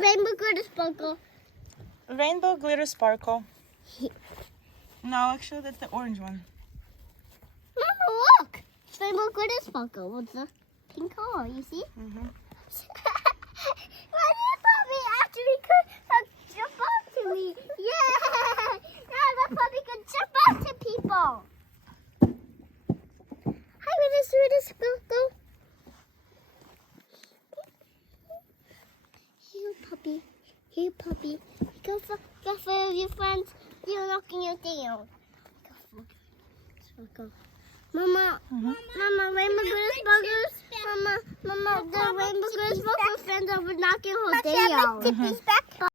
rainbow glitter sparkle. Rainbow glitter sparkle. No, actually, that's the orange one. Mama, look! It's rainbow glitter sparkle with the pink color, you see? Mm-hmm. My little puppy actually could jump up to me. Yeah! Now the puppy can jump up to people. Hi, Glitter Sparkle. Here, puppy. Here, puppy. Go for your friends. You're knocking your down. Go. Mama, Mama, rainbow glitter sparkles. Mama, the rainbow glitter sparkle friends are knocking her down.